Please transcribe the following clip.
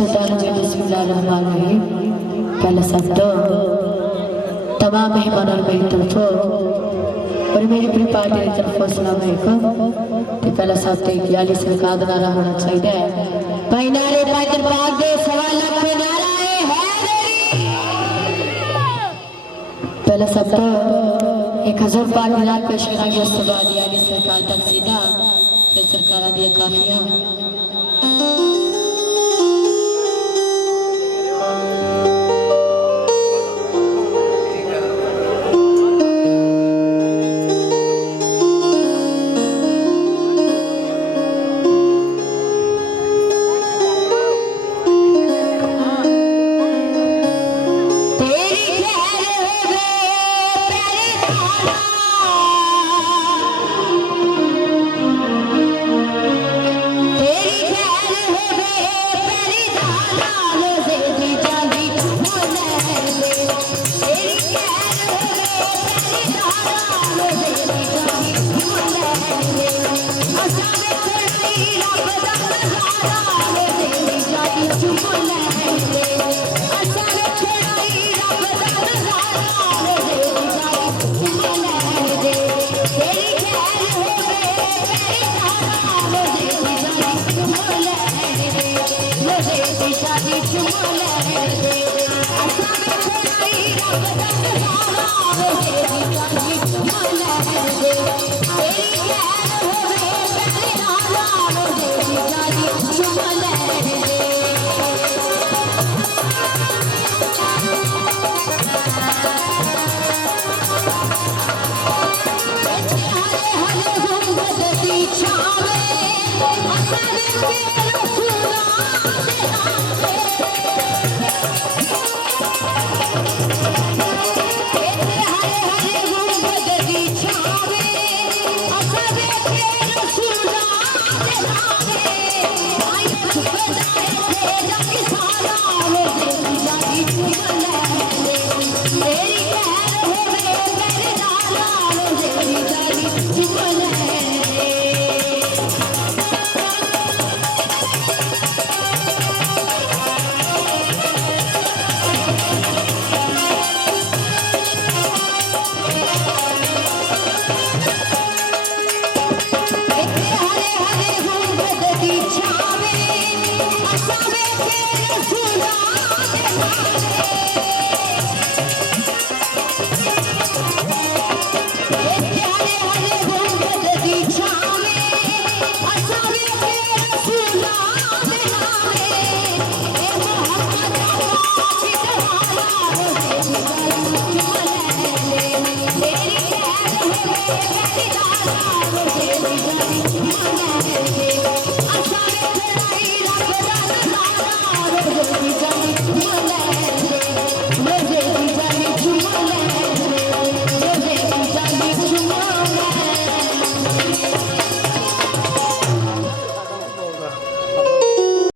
बिस्मिल्लाहिर्रहमानिर्रहीम। पहला शब्द तमाम मेहमानों मेरी तरफों और मेरी पूरी पार्टी की तरफों अस्सलाम वालेकुम। तो पहला शब्द एक याली सरकार का नारा होना चाहिए। भाई नारे पैदल भाग दे सवा लाख में नारा है हैदरी। पहला शब्द एक हजूर पाक मिलाद पेश करेंगे, उसके बाद याली सरकार तक सीधा फिर सरकार दिया काफिया।